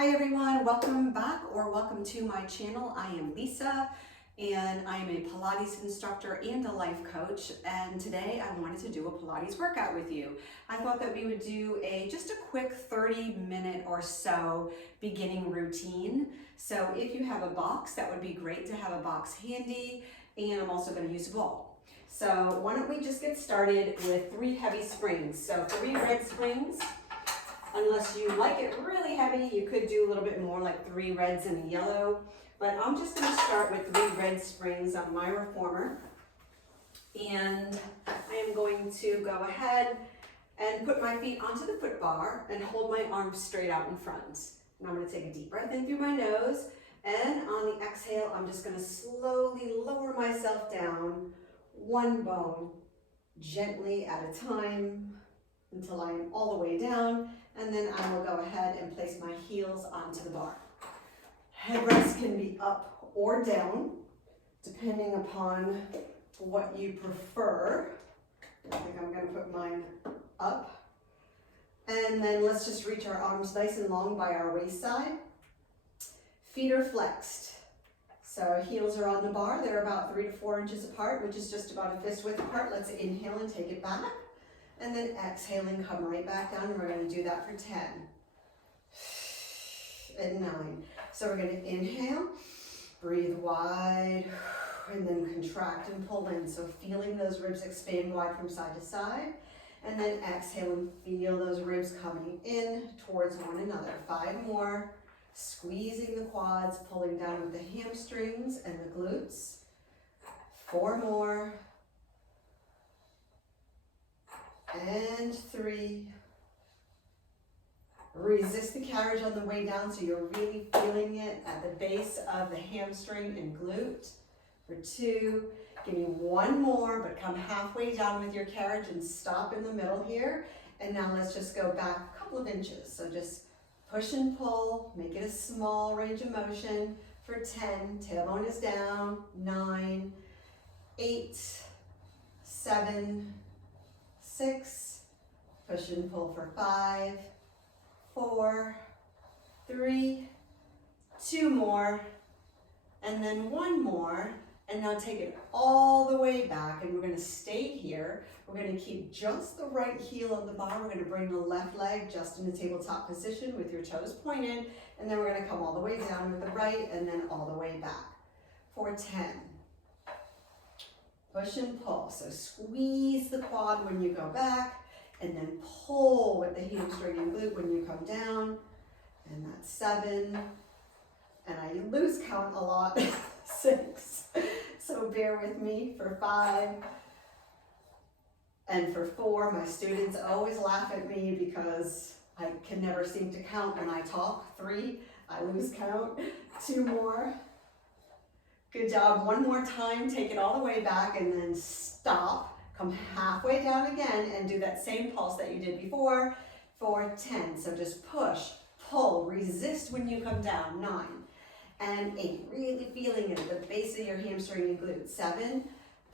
Hi everyone, welcome back or welcome to my channel. I am Lisa and I am a Pilates instructor and a life coach, and today I wanted to do a Pilates workout with you. I thought that we would do just a quick 30-minute or so beginning routine. So if you have a box, that would be great to have a box handy, and I'm also going to use a ball. So why don't we just get started with 3 heavy springs. So 3 red springs. Unless you like it really heavy, you could do a little bit more, like 3 reds and a yellow. But I'm just going to start with 3 red springs on my reformer. And I am going to go ahead and put my feet onto the foot bar and hold my arms straight out in front. And I'm going to take a deep breath in through my nose. And on the exhale, I'm just going to slowly lower myself down, one bone, gently at a time, until I am all the way down. And then I will go ahead and place my heels onto the bar. Headrest can be up or down, depending upon what you prefer. I think I'm going to put mine up. And then let's just reach our arms nice and long by our waist side. Feet are flexed. So heels are on the bar. They're about 3 to 4 inches apart, which is just about a fist width apart. Let's inhale and take it back. And then exhaling, come right back down, and we're going to do that for 10 and 9. So we're going to inhale, breathe wide, and then contract and pull in. So feeling those ribs expand wide from side to side. And then exhale and feel those ribs coming in towards one another. 5 more. Squeezing the quads, pulling down with the hamstrings and the glutes. 4 more. And 3. Resist the carriage on the way down so you're really feeling it at the base of the hamstring and glute. For 2. Give me 1 more, but come halfway down with your carriage and stop in the middle here. And now let's just go back a couple of inches. So just push and pull, make it a small range of motion. For 10, tailbone is down. 9, 8, 7, 6, push and pull for 5, 4, 3, 2 more, and then 1 more. And now take it all the way back, and we're going to stay here. We're going to keep just the right heel on the bar. We're going to bring the left leg just in the tabletop position with your toes pointed, and then we're going to come all the way down with the right and then all the way back for 10. Push and pull. So squeeze the quad when you go back, and then pull with the hamstring and glute when you come down. And that's 7. And I lose count a lot. 6. So bear with me for 5. And for 4, my students always laugh at me because I can never seem to count when I talk. 3, I lose count. 2 more. Good job. 1 more time. Take it all the way back and then stop. Come halfway down again and do that same pulse that you did before for 10. So just push, pull, resist when you come down. 9 and 8. Really feeling it at the base of your hamstring and glute. 7,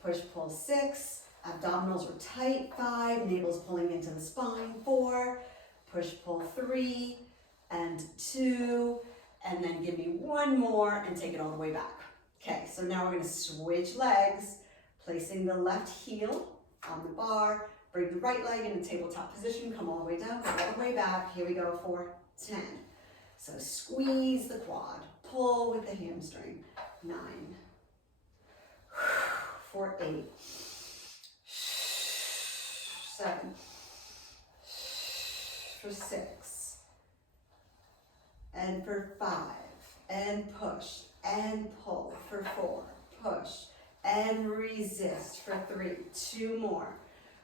push, pull. 6, abdominals are tight. 5, navel's pulling into the spine. 4, push, pull. 3 and 2, and then give me 1 more and take it all the way back. Okay, so now we're going to switch legs, placing the left heel on the bar, bring the right leg in a tabletop position, come all the way down, go all the way back. Here we go for 10. So squeeze the quad, pull with the hamstring. 9, for 8, 7, for 6, and for 5, and push. And pull for 4, push and resist for 3, 2 more,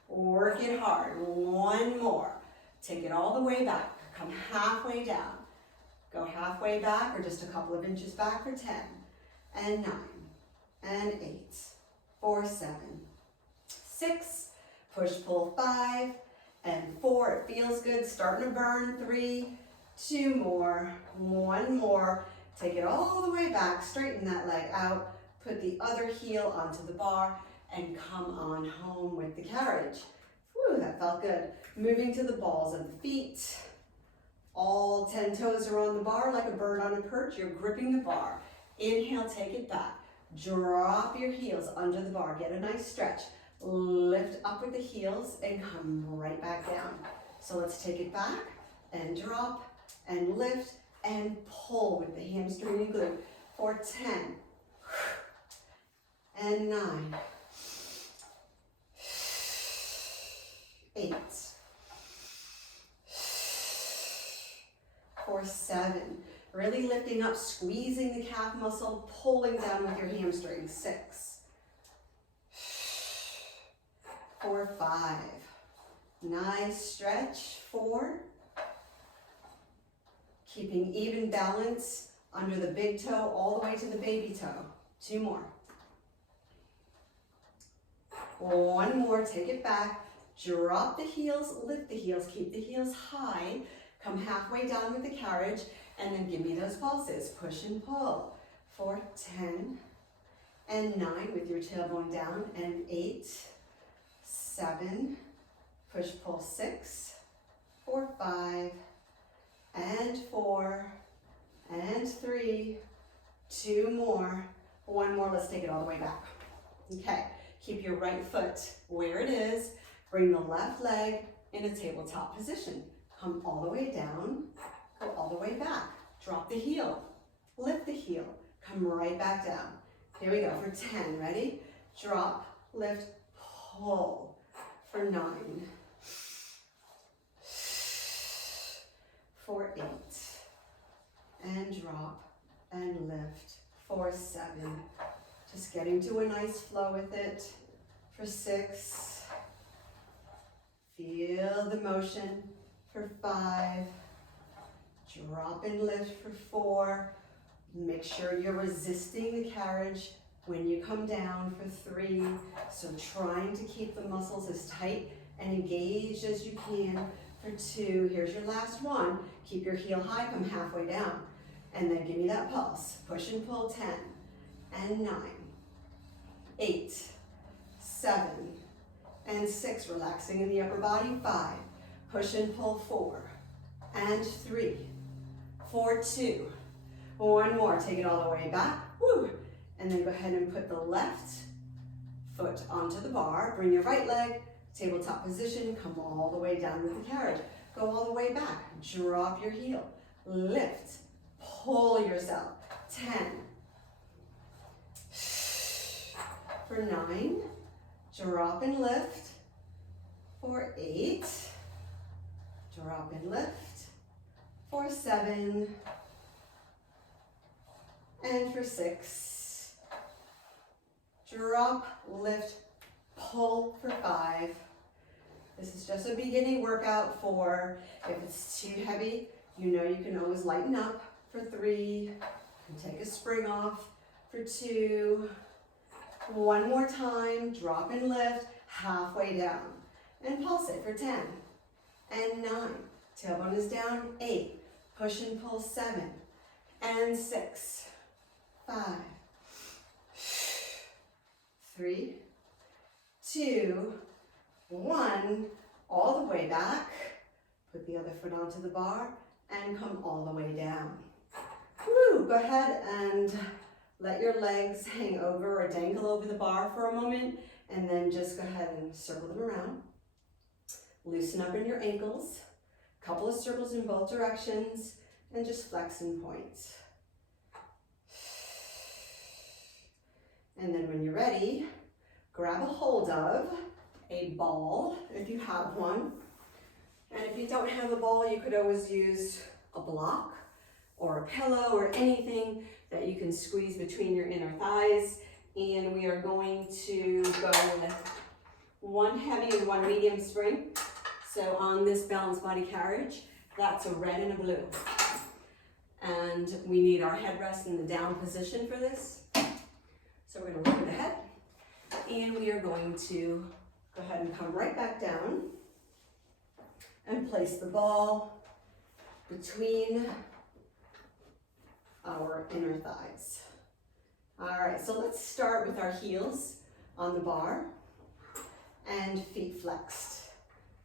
work it hard, 1 more, take it all the way back, come halfway down, go halfway back or just a couple of inches back for 10, and 9, and 8, for 7, 6, push, pull. 5, and 4, it feels good, starting to burn. 3, 2 more, 1 more. Take it all the way back, straighten that leg out, put the other heel onto the bar, and come on home with the carriage. Whew, that felt good. Moving to the balls of the feet. All 10 toes are on the bar like a bird on a perch. You're gripping the bar. Inhale, take it back. Drop your heels under the bar. Get a nice stretch. Lift up with the heels and come right back down. So let's take it back and drop and lift and pull with the hamstring and glute for 10 and 9, 8, for 7. Really lifting up, squeezing the calf muscle, pulling down with your hamstrings. 6, for 5. Nice stretch. 4. Keeping even balance under the big toe all the way to the baby toe. 2 more. 1 more, take it back. Drop the heels, lift the heels, keep the heels high. Come halfway down with the carriage, and then give me those pulses. Push and pull for 10 and 9 with your tailbone down, and 8, 7, push, pull 6, for 5, and 4, and 3, 2 more, 1 more. Let's take it all the way back. Okay, keep your right foot where it is. Bring the left leg in a tabletop position. Come all the way down, go all the way back. Drop the heel, lift the heel, come right back down. Here we go for 10, ready? Drop, lift, pull for 9, for 8, and drop and lift for 7. Just getting to a nice flow with it for 6. Feel the motion for 5. Drop and lift for 4. Make sure you're resisting the carriage when you come down for 3. So trying to keep the muscles as tight and engaged as you can for 2. Here's your last one. Keep your heel high, come halfway down. And then give me that pulse. Push and pull 10 and 9, 8, 7, and 6. Relaxing in the upper body. 5. Push and pull 4 and 3, for 2. 1 more. Take it all the way back. Woo. And then go ahead and put the left foot onto the bar. Bring your right leg, tabletop position. Come all the way down with the carriage. Go all the way back. Drop your heel. Lift. Pull yourself. 10. For 9. Drop and lift. For 8. Drop and lift. For 7. And for 6. Drop, lift, pull for 5. This is just a beginning workout for, if it's too heavy, you know you can always lighten up for 3. And take a spring off for 2. 1 more time, drop and lift, halfway down. And pulse it for 10 and 9. Tailbone is down, 8. Push and pull 7 and 6, 5, 3, 2, 1. All the way back. Put the other foot onto the bar and come all the way down. Woo, go ahead and let your legs hang over or dangle over the bar for a moment, and then just go ahead and circle them around. Loosen up in your ankles, a couple of circles in both directions, and just flex and point. And then when you're ready, grab a hold of a ball if you have one. And if you don't have a ball, you could always use a block or a pillow or anything that you can squeeze between your inner thighs. And we are going to go with 1 heavy and 1 medium spring. So on this balanced body carriage, that's a red and a blue. And we need our headrest in the down position for this. So we're going to lower the head, and we are going to go ahead and come right back down and place the ball between our inner thighs. All right, so let's start with our heels on the bar and feet flexed.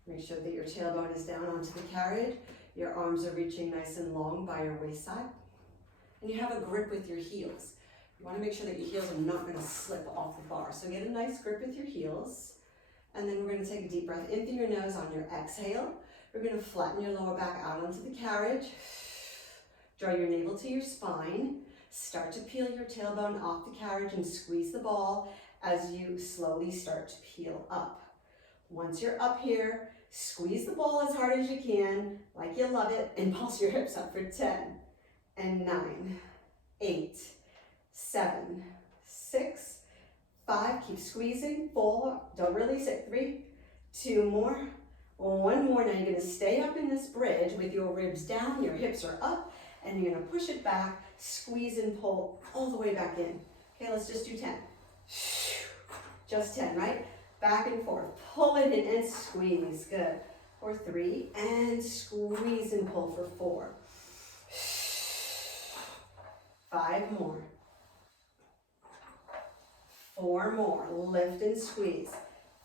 Make sure that your tailbone is down onto the carriage. Your arms are reaching nice and long by your waist side. And you have a grip with your heels. You want to make sure that your heels are not going to slip off the bar. So get a nice grip with your heels. And then we're going to take a deep breath in through your nose on your exhale. We're going to flatten your lower back out onto the carriage. Draw your navel to your spine. Start to peel your tailbone off the carriage and squeeze the ball as you slowly start to peel up. Once you're up here, squeeze the ball as hard as you can, like you love it, and pulse your hips up for 10 and 9, 8, 7, 6, 5, keep squeezing, 4, don't release it, 3, 2 more, 1 more. Now you're going to stay up in this bridge with your ribs down, your hips are up, and you're going to push it back, squeeze and pull all the way back in. Okay, let's just do 10. Just 10, right? Back and forth, pull it in and squeeze, good. For 3, and squeeze and pull for 4. 5 more. 4 more, lift and squeeze.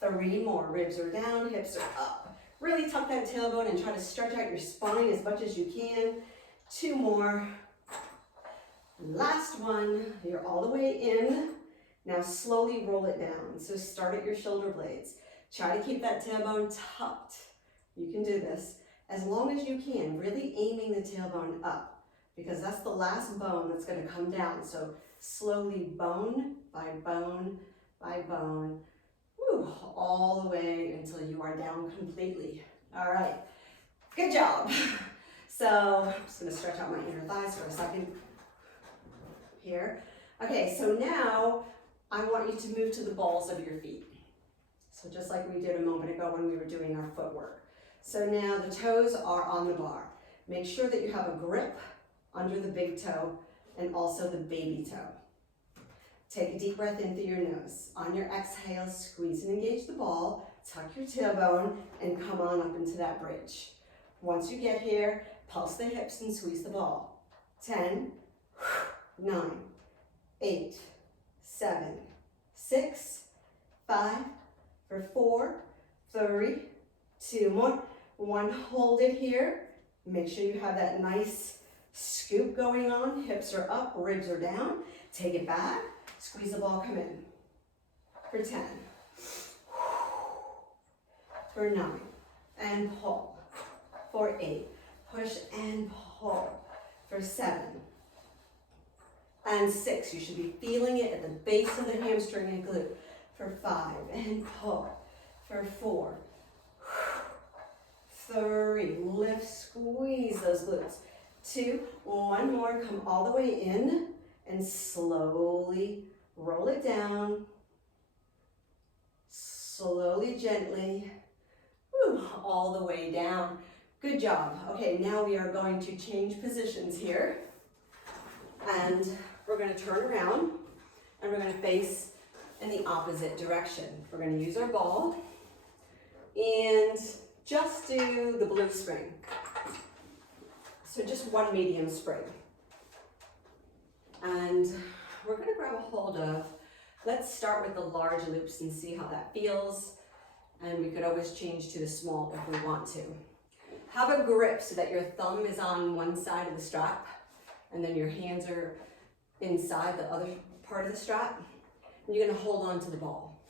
3 more, ribs are down, hips are up. Really tuck that tailbone and try to stretch out your spine as much as you can. 2 more. Last one, you're all the way in. Now slowly roll it down. So start at your shoulder blades. Try to keep that tailbone tucked. You can do this as long as you can, really aiming the tailbone up because that's the last bone that's going to come down. So slowly bone by bone by bone, all the way until you are down completely. All right, good job. So I'm just going to stretch out my inner thighs for a second here. Okay, so now I want you to move to the balls of your feet. So just like we did a moment ago when we were doing our footwork. So now the toes are on the bar. Make sure that you have a grip under the big toe and also the baby toe. Take a deep breath in through your nose. On your exhale, squeeze and engage the ball, tuck your tailbone, and come on up into that bridge. Once you get here, pulse the hips and squeeze the ball. 10, 9, 8, 7, 6, 5, for 4, 3, 2 more, 1, hold it here. Make sure you have that nice scoop going on, hips are up, ribs are down. Take it back, squeeze the ball, come in. For 10, for 9, and pull. For 8, push and pull. For 7, and 6, you should be feeling it at the base of the hamstring and glute. For 5, and pull. For 4, 3, lift, squeeze those glutes. 2, 1 more, come all the way in and slowly roll it down. Slowly, gently, all the way down. Good job. Okay, now we are going to change positions here. And we're going to turn around and we're going to face in the opposite direction. We're going to use our ball and just do the blue spring. So just one medium spring. And we're going to grab a hold of, let's start with the large loops and see how that feels. And we could always change to the small if we want to. Have a grip so that your thumb is on one side of the strap and then your hands are inside the other part of the strap. And you're going to hold on to the ball.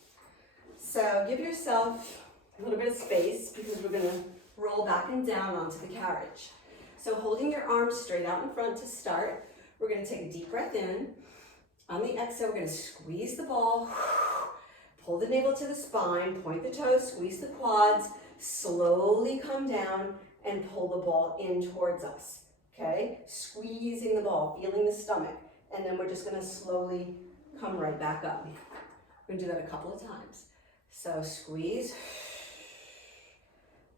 So give yourself a little bit of space because we're going to roll back and down onto the carriage. So holding your arms straight out in front to start, we're going to take a deep breath in. On the exhale, we're going to squeeze the ball, pull the navel to the spine, point the toes, squeeze the quads, slowly come down and pull the ball in towards us. Okay, squeezing the ball, feeling the stomach, and then we're just going to slowly come right back up. We're going to do that a couple of times. So squeeze,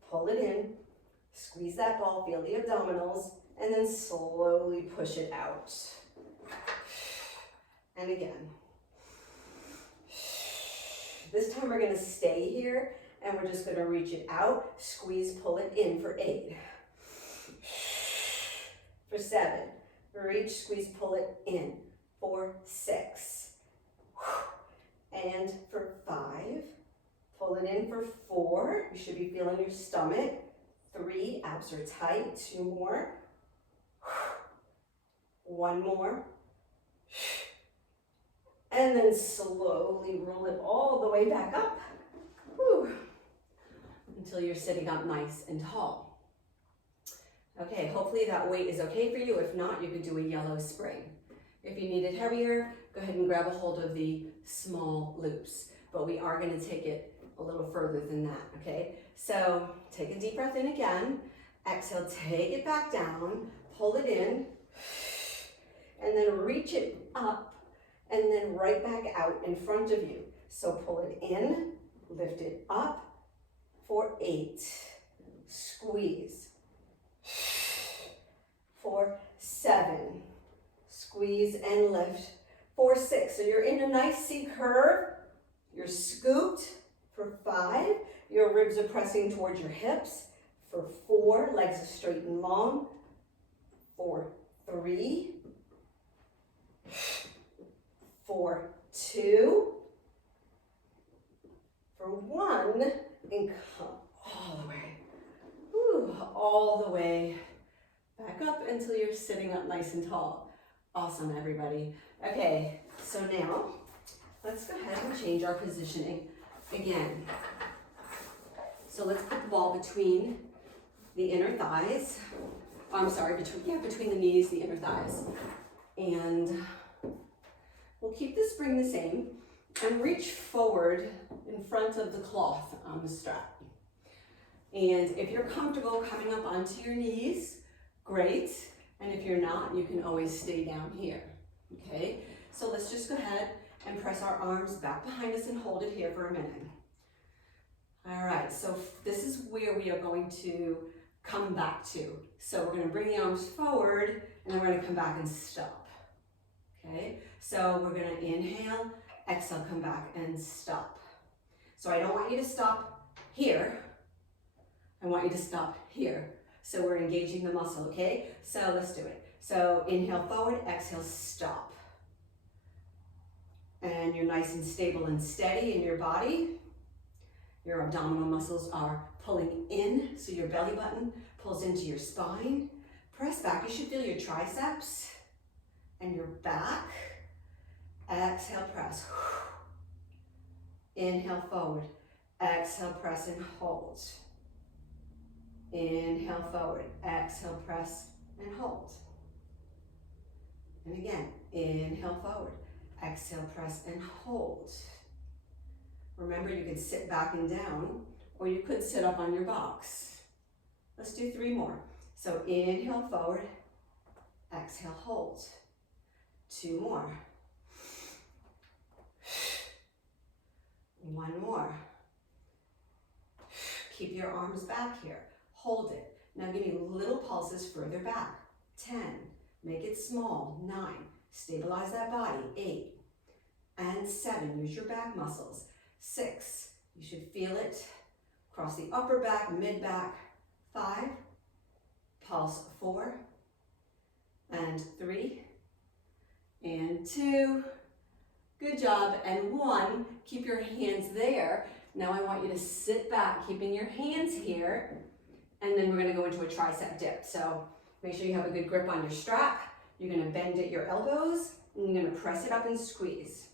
pull it in, squeeze that ball, feel the abdominals, and then slowly push it out. And again. This time we're going to stay here, and we're just going to reach it out, squeeze, pull it in for 8. For 7, reach, squeeze, pull it in. For 6, and for 5, pull it in for 4. You should be feeling your stomach. 3, abs are tight, 2 more, 1 more, and then slowly roll it all the way back up. Whew. Until you're sitting up nice and tall. Okay, hopefully that weight is okay for you. If not, you could do a yellow spring. If you need it heavier, go ahead and grab a hold of the small loops. But we are going to take it a little further than that, okay? So take a deep breath in again. Exhale, take it back down, pull it in, and then reach it up, and then right back out in front of you. So pull it in, lift it up for 8. Squeeze. For 7. Squeeze and lift. For 6. So you're in a nice C curve. You're scooped. For 5. Your ribs are pressing towards your hips. For 4. Legs are straight and long. For 3. For 2. For 1. And come all the way. Whew, all the way back up until you're sitting up nice and tall. Awesome, everybody. Okay, so now let's go ahead and change our positioning again. So let's put the ball between the inner thighs. Oh, I'm sorry, between the knees, the inner thighs. And we'll keep the spring the same and reach forward in front of the cloth on the strap. And if you're comfortable coming up onto your knees, great. And if you're not, you can always stay down here, okay? So let's just go ahead and press our arms back behind us and hold it here for a minute. All right, so this is where we are going to come back to. So we're gonna bring the arms forward and then we're gonna come back and stop, okay? So we're gonna inhale, exhale, come back and stop. So I don't want you to stop here. I want you to stop here. So we're engaging the muscle, okay? So let's do it. So inhale forward, exhale, stop. And you're nice and stable and steady in your body. Your abdominal muscles are pulling in, so your belly button pulls into your spine. Press back. You should feel your triceps and your back. Exhale, press. Inhale forward. Exhale, press and hold. Inhale forward. Exhale, press and hold. And again, inhale forward. Exhale, press and hold. Remember, you could sit back and down, or you could sit up on your box. Let's do 3 more. So inhale forward. Exhale, hold. 2 more. 1 more. Keep your arms back here. Hold it. Now give me little pulses further back. 10. Make it small. 9. Stabilize that body. 8. And 7. Use your back muscles. 6. You should feel it. Cross the upper back, mid back. 5. Pulse 4. And 3. And 2. Good job. And 1. Keep your hands there. Now I want you to sit back, keeping your hands here. And then we're going to go into a tricep dip. So make sure you have a good grip on your strap. You're going to bend at your elbows, and you're going to press it up and squeeze.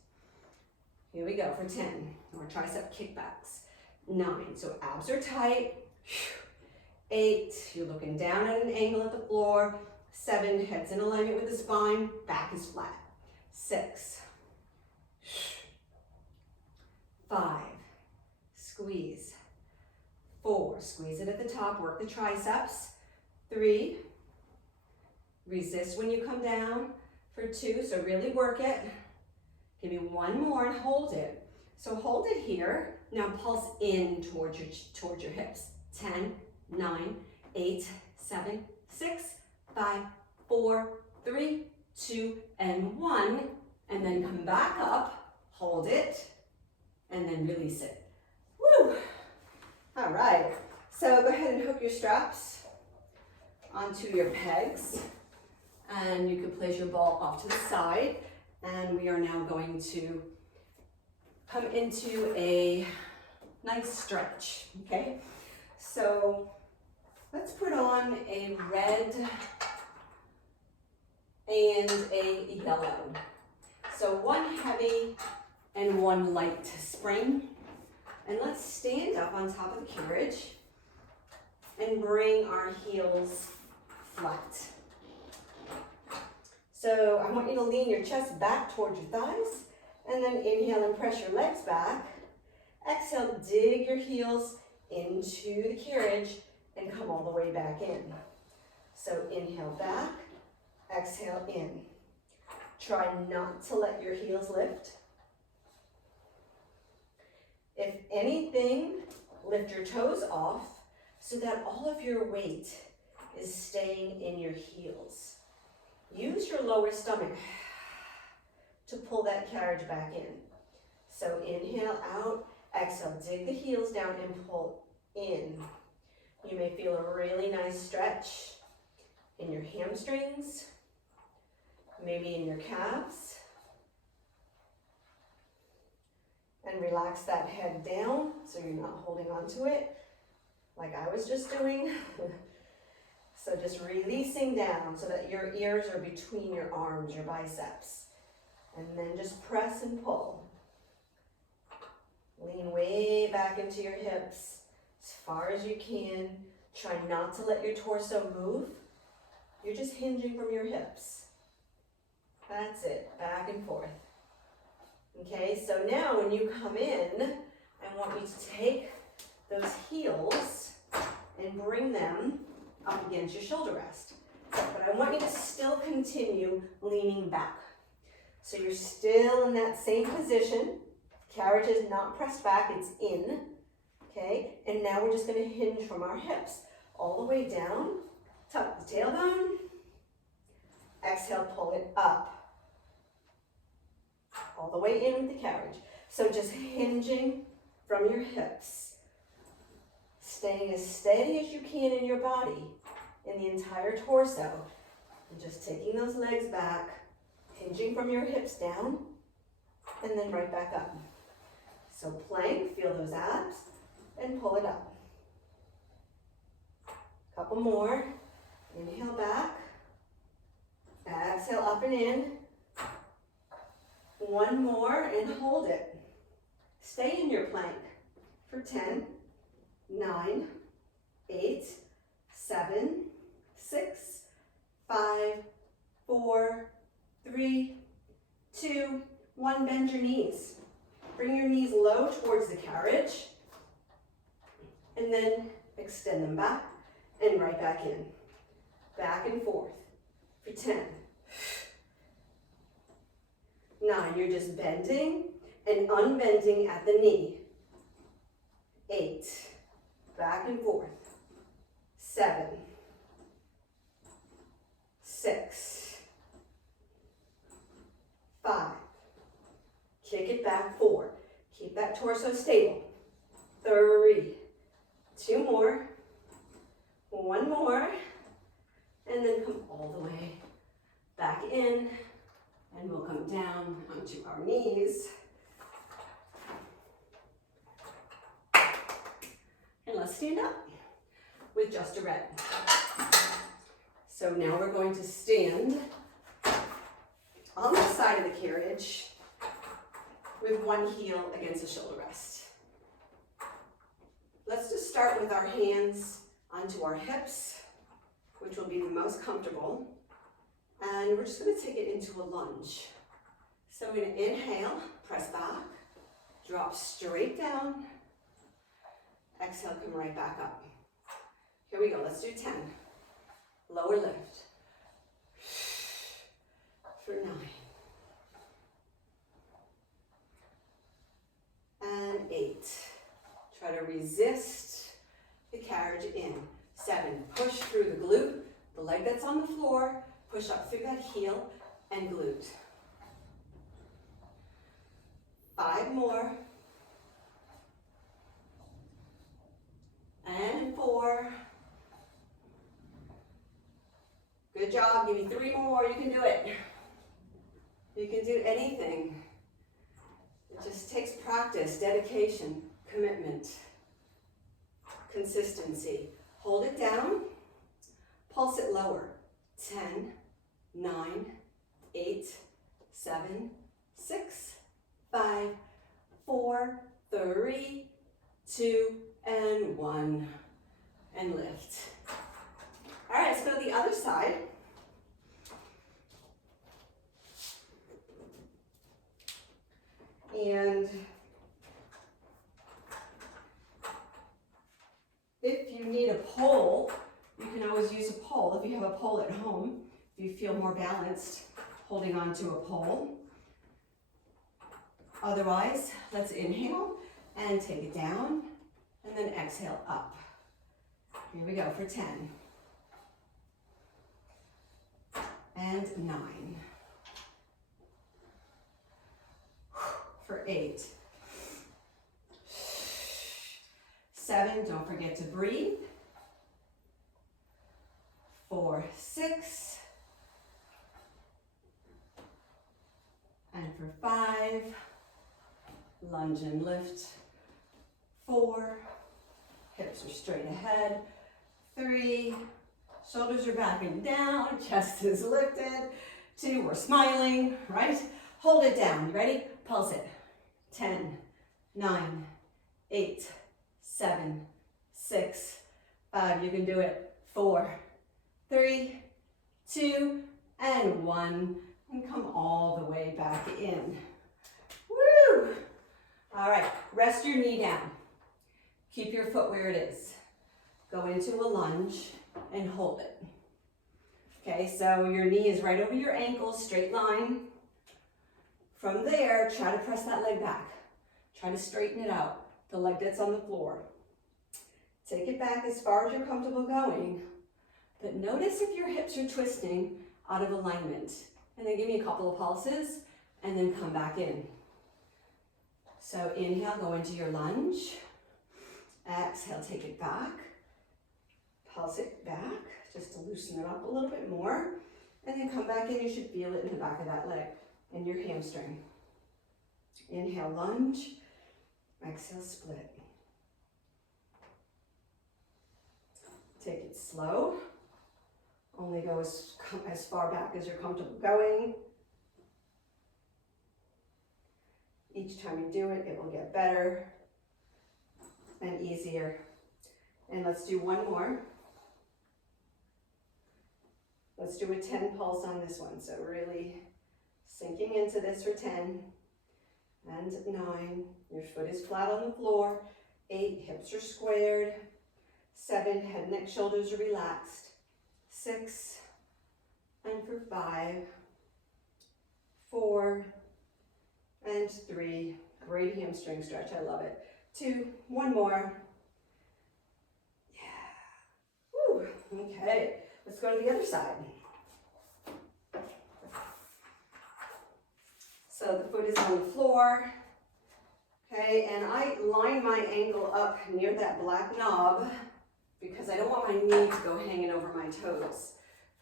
Here we go for 10, or tricep kickbacks. 9, so abs are tight. 8, you're looking down at an angle at the floor. 7, head's in alignment with the spine, back is flat. 6, 5, squeeze. 4, squeeze it at the top, work the triceps. 3, resist when you come down. For 2, so really work it. Give me 1 more and hold it. So hold it here. Now pulse in towards your hips. 10, 9, 8, 7, 6, 5, 4, 3, 2, and 1. And then come back up, hold it, and then release it. Woo! All right, so go ahead and hook your straps onto your pegs. And you can place your ball off to the side. And we are now going to come into a nice stretch, okay? So Let's put on a red and a yellow. So one heavy and one light spring. And let's stand up on top of the carriage and bring our heels flat. So I want you to lean your chest back towards your thighs, and then inhale and press your legs back. Exhale, dig your heels into the carriage and come all the way back in. So inhale back, exhale in. Try not to let your heels lift. If anything, lift your toes off so that all of your weight is staying in your heels. Use your lower stomach to pull that carriage back in. So inhale out, exhale, dig the heels down and pull in. You may feel a really nice stretch in your hamstrings, maybe in your calves. And relax that head down so you're not holding on to it like I was just doing. So just releasing down so that your ears are between your arms, your biceps. And then just press and pull. Lean way back into your hips as far as you can. Try not to let your torso move. You're just hinging from your hips. That's it, back and forth. Okay, so now when you come in, I want you to take those heels and bring them up against your shoulder rest. But I want you to still continue leaning back. So you're still in that same position. Carriage is not pressed back, it's in. Okay, and now we're just going to hinge from our hips all the way down. Tuck the tailbone. Exhale, pull it up. All the way in with the carriage. So just hinging from your hips. Staying as steady as you can in your body, in the entire torso. And just taking those legs back, hinging from your hips down, and then right back up. So plank, feel those abs, and pull it up. Couple more. Inhale back. Exhale up and in. One more and hold it. Stay in your plank for 10, 9, 8, 7, 6, 5, 4, 3, 2, 1. Bend your knees. Bring your knees low towards the carriage. And then extend them back and right back in. Back and forth for 10. 9, you're just bending and unbending at the knee. 8, back and forth. 7, 6, 5, kick it back, 4, keep that torso stable. 3, 2 more, 1 more, and then come all the way back in. And we'll come down onto our knees. And let's stand up with just a red. So now we're going to stand on the side of the carriage with one heel against the shoulder rest. Let's just start with our hands onto our hips, which will be the most comfortable. And we're just going to take it into a lunge. So we're going to inhale, press back, drop straight down. Exhale, come right back up. Here we go, let's do 10. Lower lift. For 9. And 8. Try to resist the carriage in. 7, push through the glute, the leg that's on the floor. Push up through that heel and glute. 5 more. And 4. Good job. Give me 3 more. You can do it. You can do anything. It just takes practice, dedication, commitment, consistency. Hold it down, pulse it lower. 10, 9, 8, 7, 6, 5, 4, 3, 2, and 1. And lift. All right, let's go to the other side. And if you need a pole, you can always use a pole. If you have a pole at home, if you feel more balanced holding on to a pole. Otherwise, let's inhale and take it down, and then exhale up. Here we go for 10. And 9. For 8. 7, don't forget to breathe. 4, 6. And for 5, lunge and lift. 4, hips are straight ahead. 3, shoulders are back and down, chest is lifted. 2, we're smiling, right? Hold it down, you ready? Pulse it. 10, 9, 8, 7, 6, 5, you can do it. 4, 3, 2, and 1. And come all the way back in. Woo! All right, rest your knee down. Keep your foot where it is. Go into a lunge and hold it. Okay, so your knee is right over your ankle, straight line. From there, try to press that leg back. Try to straighten it out, the leg that's on the floor. Take it back as far as you're comfortable going, but notice if your hips are twisting out of alignment. And then give me a couple of pulses, and then come back in. So inhale, go into your lunge. Exhale, take it back. Pulse it back, just to loosen it up a little bit more. And then come back in, you should feel it in the back of that leg, and your hamstring. Inhale, lunge. Exhale, split. Take it slow. Only go as far back as you're comfortable going. Each time you do it, it will get better and easier. And let's do one more. Let's do a 10 pulse on this one. So really sinking into this for 10 and 9. Your foot is flat on the floor. 8, hips are squared. 7, head, neck, shoulders are relaxed. 6, and for 5, 4, and 3. Great hamstring stretch, I love it. 2, one more. Yeah. Woo. Okay, let's go to the other side. So the foot is on the floor. Okay, and I line my ankle up near that black knob because I don't want my knee to go hanging over my toes.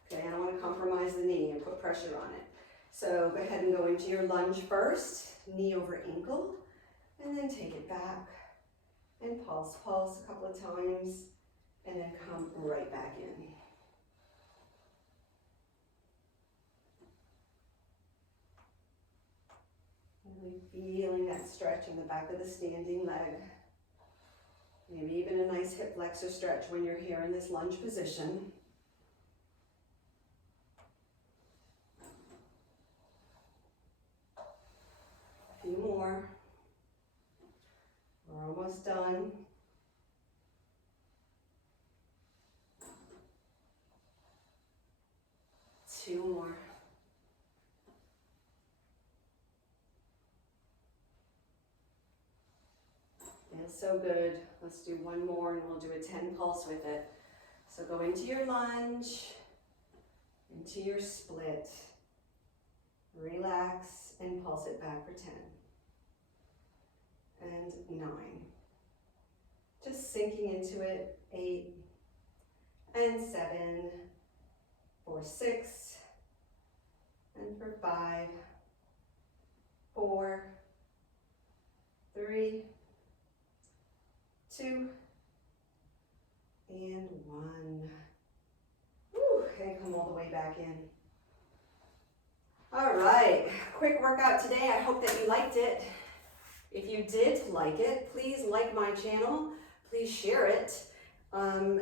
Okay, I don't want to compromise the knee and put pressure on it. So go ahead and go into your lunge first, knee over ankle, and then take it back and pulse a couple of times, and then come right back in. Really feeling that stretch in the back of the standing leg. Maybe even a nice hip flexor stretch when you're here in this lunge position. A few more. We're almost done. Two more. Feels so good. Let's do one more and we'll do a 10 pulse with it. So go into your lunge, into your split. Relax and pulse it back for 10. And 9. Just sinking into it. 8 and 7. For 6. And for 5. 4. 3. 2, And 1. Whew, and come all the way back in. All right, quick workout today. I hope that you liked it. If you did like it, please like my channel. Please share it. And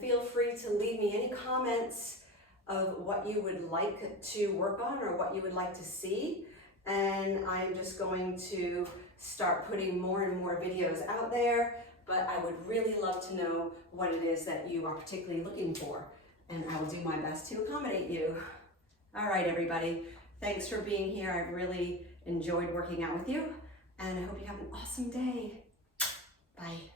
feel free to leave me any comments of what you would like to work on or what you would like to see. And I'm just going to start putting more and more videos out there, but I would really love to know what it is that you are particularly looking for, and I will do my best to accommodate you. All right, everybody. Thanks for being here. I really enjoyed working out with you, and I hope you have an awesome day. Bye.